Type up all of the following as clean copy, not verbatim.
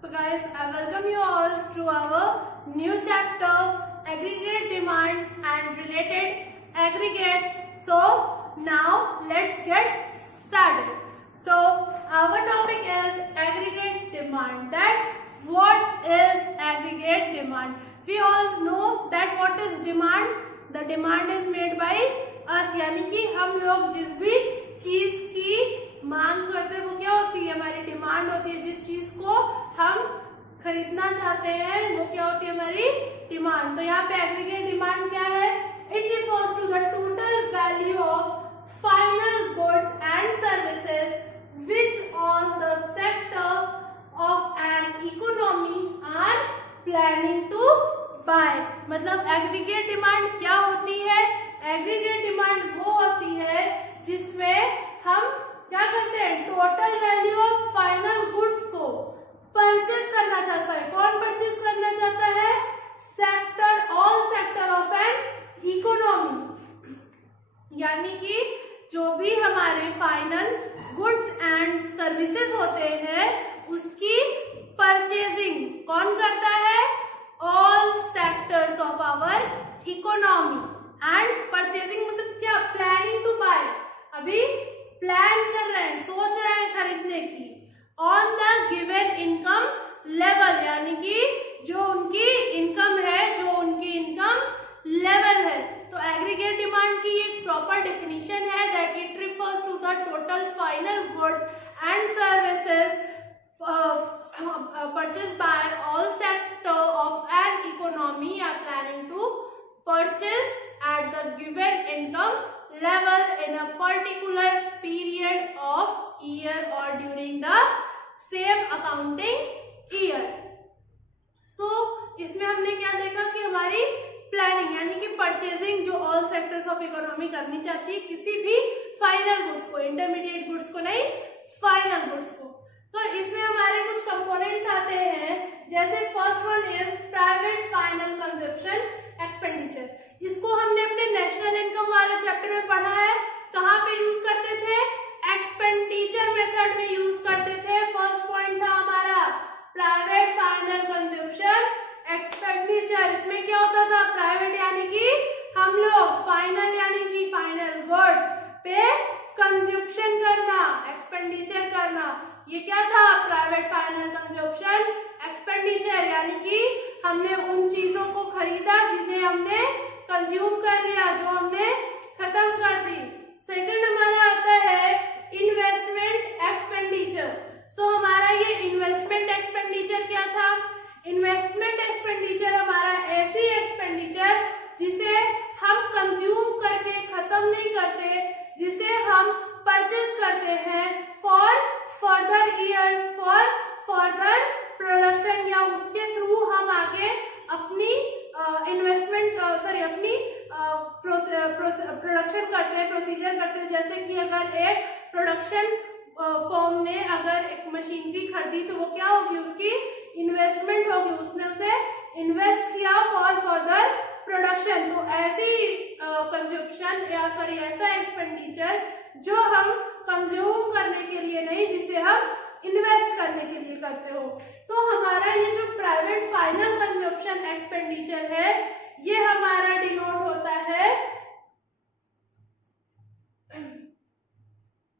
So guys, I welcome you all to our new chapter, aggregate demands and related aggregates. So now let's get started. So our topic is aggregate demand. That what is aggregate demand? We all know that what is demand. The demand is made by us, यानी कि हम लोग जिस भी चीज की मांग करते हैं वो क्या होती है, हमारी डिमांड होती है। जिस चीज को हम खरीदना चाहते हैं वो क्या होती है, हमारी डिमांड। तो यहाँ पे एग्रीगेट डिमांड क्या है? It refers to the total value of final goods and services which on the sector of an economy are planning to buy. मतलब एग्रीगेट डिमांड क्या होती है? एग्रीगेट डिमांड वो होती है जिसमें हम क्या करते हैं, total value of final goods को परचेज करना चाहता है। कौन परचेज करना चाहता है? Sector, all sector of an economy, यानी कि जो भी हमारे फाइनल गुड्स एंड सर्विसेज होते हैं उसकी परचेजिंग कौन करता है? All sectors of our economy. And purchasing मतलब क्या? Planning to buy. अभी प्लान कर रहे हैं, सोच रहे हैं खरीदने की। On the given income level, यानी कि जो उनकी इनकम है, जो उनकी इनकम लेवल है। तो एग्रीगेट डिमांड की एक प्रॉपर डेफिनेशन है that it refers to the total final goods and services purchased by all sector of an economy are planning to purchase at the given income level in a particular period of year or during the same accounting year. So इसमें हमने क्या देखा कि हमारी planning यानी कि purchasing जो all sectors of economy करनी चाहती है किसी भी फाइनल गुड्स को, इंटरमीडिएट गुड्स को नहीं, फाइनल गुड्स को। तो इसमें हमारे कुछ कंपोनेंट्स आते हैं, जैसे first one is private final consumption expenditure. इसको हमने अपने नेशनल इनकम वाले चैप्टर में पढ़ा है। कहाँ पे यूज करते थे? एक्सपेंडिचर मेथड में यूज करते थे। फर्स्ट पॉइंट था हमारा प्राइवेट फाइनल कंजप्शन एक्सपेंडिचर। इसमें क्या होता था? प्राइवेट यानी कि हम लोग, फाइनल यानी कि फाइनल गुड्स पे कंजप्शन करना, एक्सपेंडिचर करना। ये क्या था? प्राइवेट फाइनल कंजप्शन एक्सपेंडिचर, यानी कि हमने उन चीजों को खरीदा जिन्हें हमने कंज्यूम कर लिया, जो हमने खत्म कर दी। सेकंड हमारा आता है इन्वेस्टमेंट एक्सपेंडिचर। सो हमारा ये इन्वेस्टमेंट एक्सपेंडिचर क्या था? इन्वेस्टमेंट एक्सपेंडिचर हमारा ऐसी एक्सपेंडिचर जिसे हम कंज्यूम करके खत्म नहीं करते, जिसे हम परचेज करते हैं for further years, for further production, या उसके थ्रू हम आगे अपनी इन्वेस्टमेंट अपनी प्रोडक्शन करते हैं, प्रोसीजर करते हैं। जैसे कि अगर एक प्रोडक्शन फर्म ने अगर एक मशीनरी खरीदी तो वो क्या होगी? उसकी इन्वेस्टमेंट होगी, उसने उसे इन्वेस्ट किया फॉर फर्दर प्रोडक्शन। तो ऐसी कंजप्शन या ऐसा एक्सपेंडिचर जो हम कंज्यूम करने के लिए नहीं, जिसे हम इन्वेस्ट करने के लिए करते हो। तो हमारा ये जो प्राइवेट फाइनल कंजप्शन एक्सपेंडिचर है ये हमारा डिनोट होता है,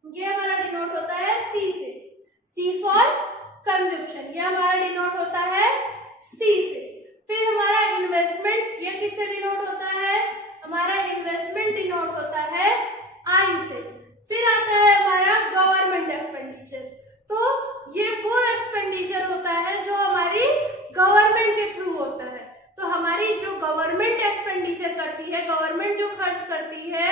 ये हमारा डिनोट होता है सी से। सी फॉर कंजप्शन, ये हमारा डिनोट होता है सी से। फिर हमारा इन्वेस्टमेंट, ये किससे डिनोट होता है? हमारा इन्वेस्टमेंट डिनोट होता है आई से। फिर आता है हमारा गवर्नमेंट एक्सपेंडिचर। तो ये वो एक्सपेंडिचर होता है जो हमारी गवर्नमेंट के थ्रू होता है। तो हमारी जो गवर्नमेंट एक्सपेंडिचर करती है, गवर्नमेंट जो खर्च करती है,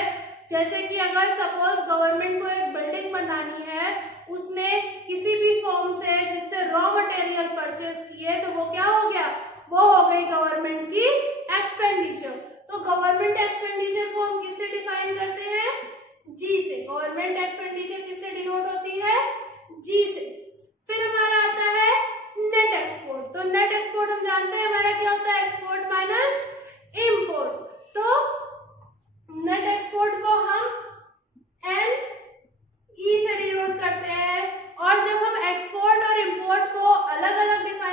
जैसे कि अगर सपोज गवर्नमेंट को एक बिल्डिंग बनानी है, उसने किसी भी फॉर्म से जिससे रॉ मटेरियल परचेज किए, तो वो क्या हो गया? वो हो गई गवर्नमेंट की एक्सपेंडिचर। तो गवर्नमेंट एक्सपेंडिचर को हम किससे डिफाइन करते हैं? जी से। गवर्नमेंट एक्सपेंडिचर किससे डिनोट होती है? जी से। फिर हमारा आता है नेट एक्सपोर्ट। तो नेट एक्सपोर्ट हम जानते हैं हमारा क्या होता है? Export minus import. तो नेट एक्सपोर्ट को हम एन ई से डिनोट करते हैं। और जब हम एक्सपोर्ट और इंपोर्ट को अलग अलग डिफाइन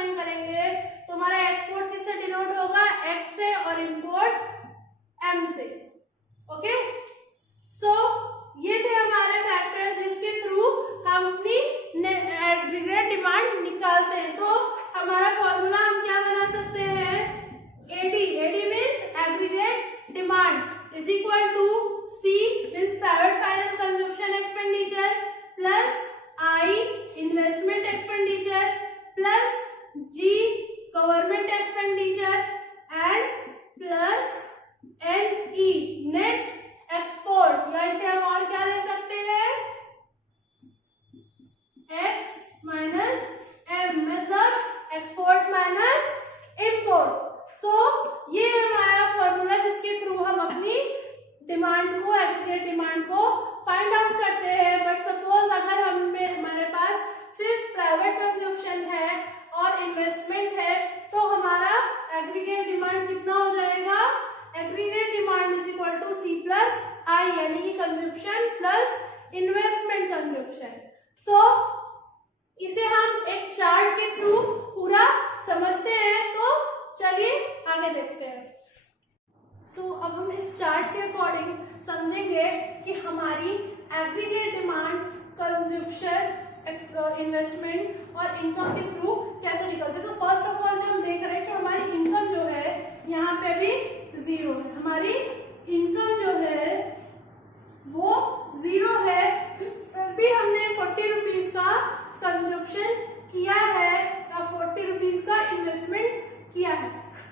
हमारा फॉर्मूला हम क्या बना सकते हैं, AD, AD means aggregate demand is equal to C means private final consumption expenditure plus I investment expenditure plus G government expenditure and plus N E net export, या इसे हम और क्या ले सकते हैं, एक्स माइनस एम मतलब export minus import. So ये हमारा फॉर्मूला जिसके थ्रू हम अपनी डिमांड को, एग्रीगेट डिमांड को फाइंड आउट करते हैं। बट सपोज अगर हमारे पास सिर्फ प्राइवेट कंजम्पशन है और इन्वेस्टमेंट है तो हमारा एग्रीगेट डिमांड कितना हो जाएगा, aggregate demand is equal to C plus I, यानी कि consumption plus investment consumption. So इसे हम एक चार्ट के थ्रू पूरा समझते हैं, तो चलिए आगे देखते हैं। अब हम इस चार्ट के अकॉर्डिंग समझेंगे कि हमारी एग्रीगेट डिमांड कंजम्पशन, इन्वेस्टमेंट और इनकम के थ्रू कैसे निकलते हैं। तो फर्स्ट ऑफ ऑल जो हम देख रहे हैं कि हमारी इनकम जो है यहाँ पे भी जीरो है, हमारी इनकम जो है वो जीरो है, फिर भी हमने 40 रुपीज का कंजम्पशन किया है या 40 रुपीज का इन्वेस्टमेंट किया है।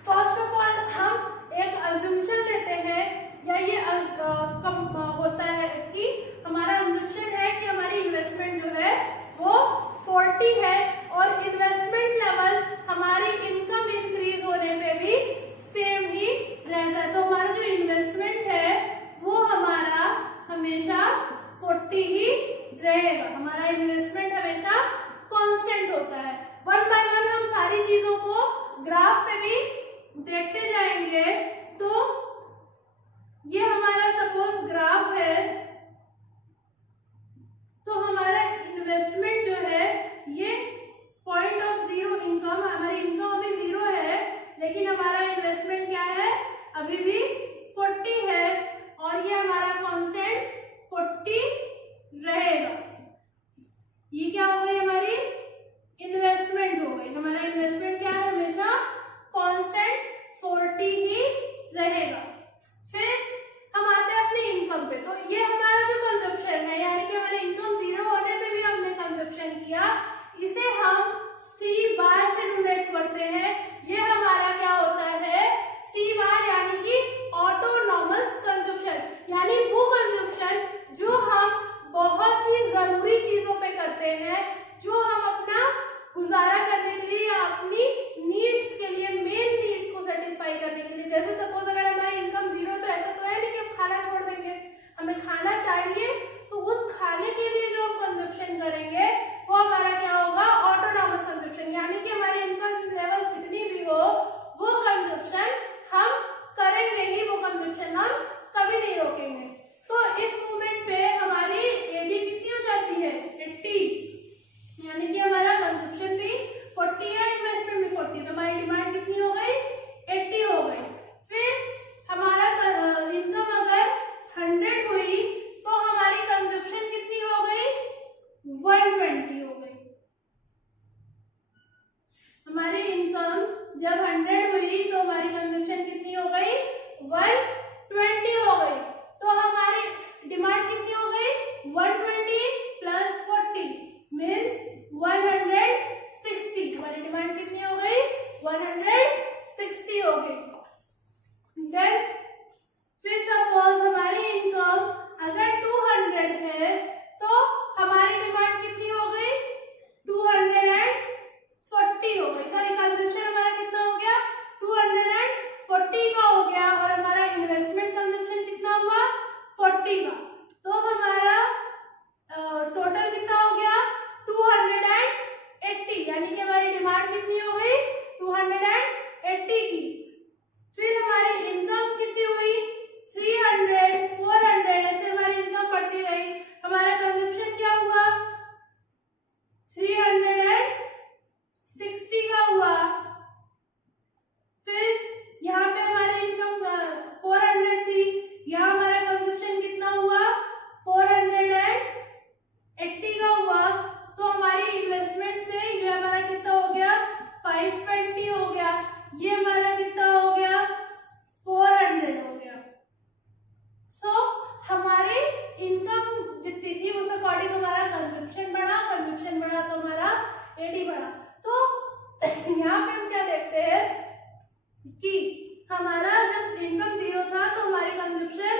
फर्स्ट ऑफ ऑल हम एक अजम्पशन लेते हैं, या ये होता है कि हमारा अजम्पशन है कि हमारी इन्वेस्टमेंट जो है वो 40 है और इन्वेस्टमेंट लेवल हमारी इनकम इंक्रीज होने पे भी सेम ही रहता है। तो हमारा जो इन्वेस्टमेंट है वो हमारा हमेशा 40 ही रहेगा, हमारा इन्वेस्टमेंट हमेशा कांस्टेंट होता है। वन बाय वन हम सारी चीजों को ग्राफ पे भी देखते जाएंगे। तो ये हमारा सपोज ग्राफ है, तो हमारा इन्वेस्टमेंट जो है ये पॉइंट ऑफ जीरो इनकम, हमारी इनकम अभी जीरो है लेकिन हमारा इन्वेस्टमेंट क्या है, अभी भी 40 है और ये हमारा कांस्टेंट 40 रहेगा। ये क्या हो गई, हमारी इन्वेस्टमेंट हो गई। हमारा इन्वेस्टमेंट क्या है, हमेशा कांस्टेंट 40 ही रहेगा। फिर हम आते हैं अपनी इनकम पे। तो ये हमारा जो कंजम्पशन है, यानी कि हमारी इनकम जीरो होने पे भी हमने कंजम्पशन किया, इसे हम सी बार से डिनोट करते हैं। ये हमारा क्या होता है, सी बार यानी कि ऑटोनॉमस कंजम्पशन, यानी वो कंजम्पशन जो हम बहुत ही जरूरी चीजों पे करते हैं, जो हम अपना गुजारा करने के लिए या अपनी नीड्स के लिए, मेन नीड्स को सेटिस्फाई करने के लिए। जैसे सपोज अगर हमारी इनकम जीरो, तो ऐसा तो है नहीं कि हम खाना छोड़ देंगे, हमें खाना चाहिए, तो उस खाने के लिए जो हम कंजम्पशन करेंगे वो हमारा क्या होगा, ऑटोनॉमस कंजम्पशन, यानी कि हमारी इनकम लेवल कितनी भी हो वो कंजम्पशन हम करेंगे ही, वो कंजम्पशन हम कभी नहीं रोकेंगे। तो इस मूवमेंट पे हमारी एडी कितनी हो जाती है, 80, यानी कि हमारा कंजम्पशन भी 40 है, इन्वेस्टमेंट भी 40, तो हमारी डिमांड कितनी हो गई, 80 हो गई। फिर हमारा इनकम अगर 100 हुई तो हमारी कंजम्पशन कितनी हो गई, 120 हो गई। हमारी इनकम जब 100 हुई तो हमारी कंजम्पशन कितनी हो गई, 120 हो गई। तो हमारी डिमांड कितनी हो गई, 120 प्लस 40 मीन्स 160। हमारी डिमांड कितनी हो गई, 160 हो गई। देन फिर सपोज हमारी इनकम अगर 200 है तो हमारी डिमांड कितनी हो गई, 240 हो गई। सॉरी, कंजम्पशन हमारा कितना हो गया, 240 का हो गया और हमारा इन्वेस्टमेंट कंजम्पशन कितना हुआ, 40 का। तो हमारा टोटल कितना हो गया, 280, यानी कि हमारी डिमांड कितनी हो गई, 280 की। फिर हमारी इनकम कितनी हुई, 300, 400, ऐसे हमारी इनकम बढ़ती रही। हमारा कंजम्पशन क्या हुआ, 360 का हुआ। फिर यहाँ पे हमारी इनकम 400 थी, यहाँ हमारा कंजम्पशन कितना हुआ, 480 का हुआ। सो हमारी इन्वेस्टमेंट से ये हमारा कितना हो गया, 500 कि हमारा जब इनकम 0 था तो हमारी कंजप्शन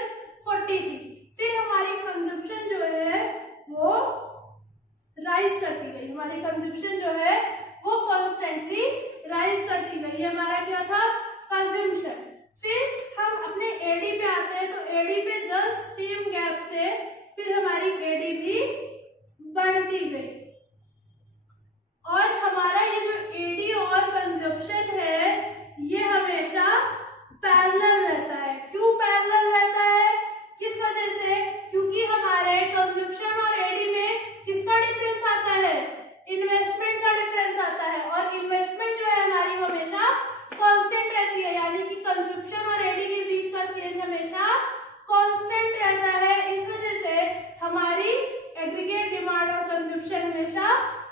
40 थी, फिर हमारी कंजप्शन जो है वो राइज करती गई, हमारी कंजप्शन जो है वो कॉन्स्टेंटली राइज करती गई। हमारा क्या था? कंजम्पशन। फिर हम अपने एडी पे आते हैं, तो एडी पे जस्ट सेम गैप से फिर हमारी एडी भी बढ़ती गई, और हमारा ये जो एडी और कंजप्शन है ये हमेशा पैरेलल रहता है। क्यों पैरेलल रहता है? किस वजह से? क्योंकि हमारे कंजप्शन और एडी में किसका डिफरेंस आता है? इन्वेस्टमेंट का डिफरेंस आता है, और इन्वेस्टमेंट जो है हमारी हमेशा कांस्टेंट रहती है, यानी कि कंजप्शन और एडी के बीच का चेंज हमेशा कांस्टेंट रहता है। इस वजह से हमारी एग्रीगेट डिमांड और कंजप्शन हमेशा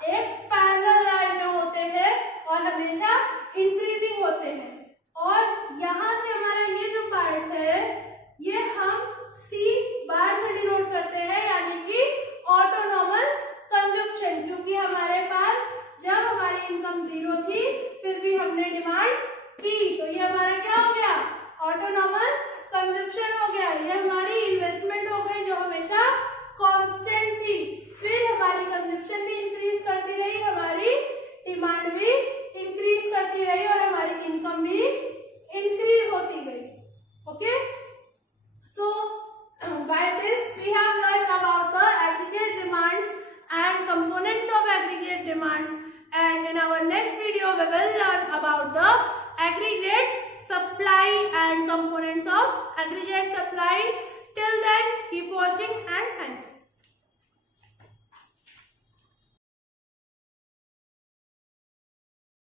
एक पैरेलल लाइन में होते हैं और हमेशा इंक्रीजिंग होते हैं। और यहाँ से हमारा ये जो पार्ट है ये हम सी बार से डिनोट करते हैं, यानी कि ऑटोनॉमस कंजप्शन, क्योंकि हमारे पास जब हमारी इनकम 0 थी फिर भी हमने डिमांड की, तो ये हमारा क्या हो गया? ऑटोनॉमस कंजप्शन हो गया। ये हमारी इन्वेस्टमेंट हो गई जो हमेशा कांस्टेंट थी, फिर हमारी कंजप्शन भी इंक्रीज करती रही, हमारी डिमांड भी इंक्रीज करती रही और हमारी इनकम भी इंक्रीज होती गई। Okay, so by this we have learn about the aggregate demands and components of aggregate demands, and in our next video we will learn about the aggregate supply and components of aggregate supply. Till then